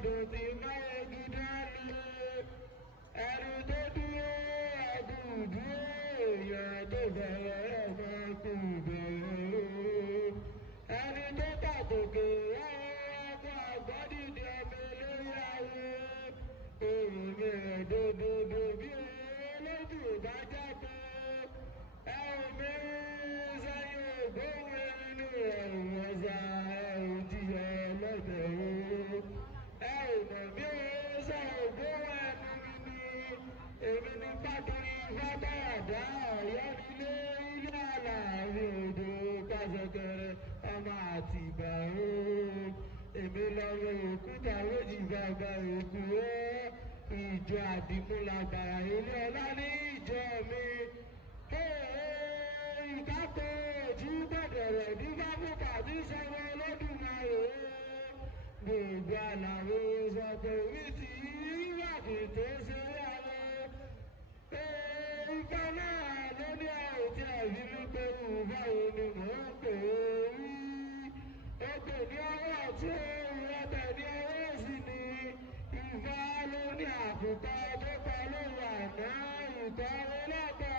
ọdún tí máa gidi lọ ẹni tó dúró ẹkùn dúró èèyàn tó bẹ̀rẹ̀ ọmọ kù bẹ̀rẹ̀ ẹni tó tàtòkè ọkọ̀ àgbọ́dìdì ọmọ olórí ayé òun ẹ̀dọ́dọ́dọ́ bí olójú bá jáde ẹ̀hùn mẹ́rin sẹ́yìn ògbóhùn nínú ẹ̀hùn ọ̀sà ẹ̀hùn jìyà ọlọ́dẹ̀ ẹ̀hùn mọ̀ bí ó sọ ògbóhùn ẹ̀nu mi ní èmi ní pàtàkì fábàdà ọ̀yọ́nilé ilé àlàáfíà odò kásẹ̀kẹrẹ ọmọ Àtìbà èmi lọ́wọ́ òkúta méjì bàbá èkó ìjọ àdìmúlagbàrà ilé ọlá ní ìjọ mi ìkákò ojú gbẹ̀dẹ̀rẹ̀ nígbà púpà tí sọ́wọ́ Olódùmarè gbogbo àlàó sọ pé orí ti wàbí tó ṣe àwọn ìfẹ́ náà ló ní àìtí ẹ̀rí wípé báwo ni mò ń pè é ètò ní ọwọ́ tí ìrẹ́bẹ̀ ní ọwọ́ sí ni ìfẹ́ ló ní àkùkọ tó kọ lórí àná ìkọ́ ọlọ́pàá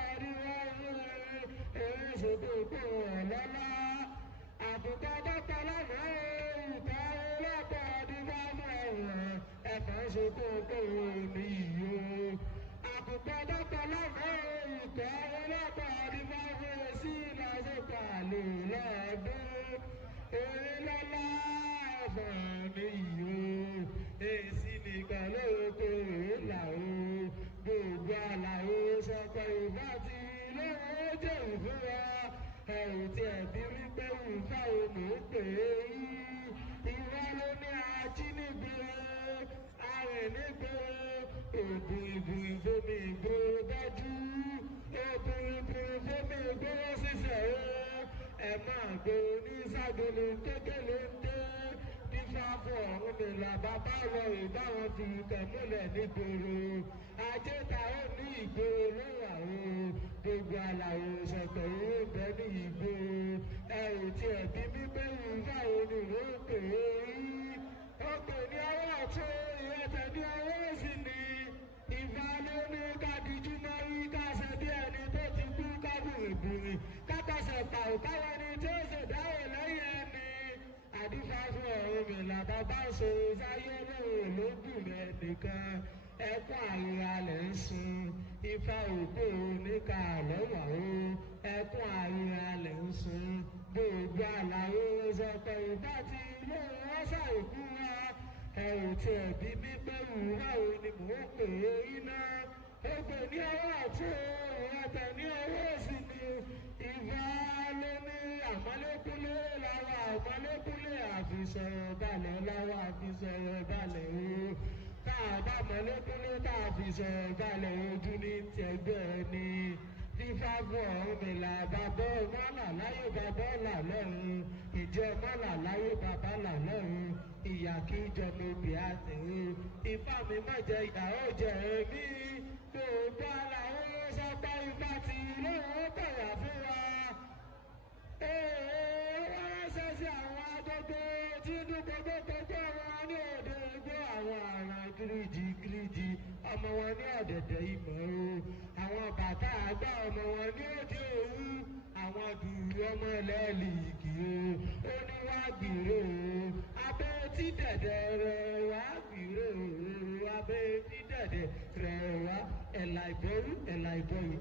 èyí ṣètò ìpò ọ̀lọ́lá àkùkọ tó kọ lọ́nà ìkọ́ ọlọ́pàá dígbàmù ẹ̀wọ̀n ẹ̀fọ́ ṣètò ìpò òní ìyó àkùkọ tó kọ lọ́nà ìkọ́ ọlọ́pàá dígbàmù sí ìlàsọ̀kọ̀ àlè lọ́dún èyí lọ́lá ẹ̀fọ́ ní ìyó èsì nìkan lóko ìlàwó gbogbo àlàó sọkọ ìfà tí lówó jẹ́ ìfúnra ẹ̀rù tí ẹ̀bí wípé ìfà òmò pè é ìwà ló ní ajínigbé arìnrìngbé ògùn ìbò ìfomi ìgbò dájú ògùn ìbò ìfomi ìgbò sísẹ̀ ẹ̀ máa gbé oníṣàgbélé kékeré ń dé fáfọ ọ̀hún ni làbá bá lọ ìbáwọn fi tẹ̀múlẹ̀ nígboro ajé ta ó ní ìgboro lóra o gbogbo àlàó ṣẹ̀tọ̀ owó bẹ ní ìgboro ẹ̀rù tí ẹ̀bí gbígbé ìfà onírò pè é ó pè ní ọwọ́ ọ̀tún ìrẹsẹ̀ ní ọwọ́ òsì ni ìfà ló ní kádìjú mọ́ rí káṣẹ bí ẹni tó ti kú kábùrìbùrì kákọsẹ̀ pàù káwọn ẹni tí ó ṣèdáwò lẹ́yìn ẹni àdífá fún ọ̀run mi làbá bá so sáyé lóhùn lógún rẹ̀ nìkan ẹkún àríra lẹ̀ ń sun ifá ògbó oníkà lọ́wọ́ o ẹkún àríra lẹ̀ ń sun gbogbo àlàó sọpọ̀ ìbá ti lóhùn wọ́n ṣàìkú wa ẹ̀rù tí ẹ̀bí mi pé wùwá o ni mò ń pè é iná ogbè ní ọwọ́ ọ̀tún ìrẹ̀tẹ̀ ní ọwọ́ òsì ni ìfá ló ní àmọ́lékúlé lára àmọ́lékúlé àfisọ̀rọ̀ balẹ̀ lára àfisọ̀rọ̀ balẹ̀ o tá a bá mọ́lékúlé tá a fi sọ̀rọ̀ balẹ̀ ojú ní tẹ̀gbẹ́ ni fífá fún ọ̀hún mi là bàbá mọ́là láyé bàbá là lọ́run ìjọ mọ́là láyé bàbá là lọ́run ìyá kí jọmọ òbí àtẹ̀wé ifá mi má jẹ ìyàwó jẹ mí gbogbo àlàó sọ pé ifá ti lóun tẹ̀yà fún wa. Wọ́n sí àwọn agogo tí dúpọ̀ gbogbo wọn ní òde igbó àwọn àrùn kìrìjì ọmọ wọn ní ọ̀dẹ̀dẹ̀ ìmọ̀ o àwọn bàtà àgbà ọmọ wọn ní òde òwú àwọn dùrù ọmọ ẹlẹ́ẹ̀lì ìkì o ó ní wá gbìrò o abẹ́ tí dẹ̀dẹ̀ rẹ̀ wá gbìrò o abẹ́ tí dẹ̀dẹ̀ rẹ̀ wá ẹ̀là ìbọ̀rú ẹ̀là ìbọ̀yì.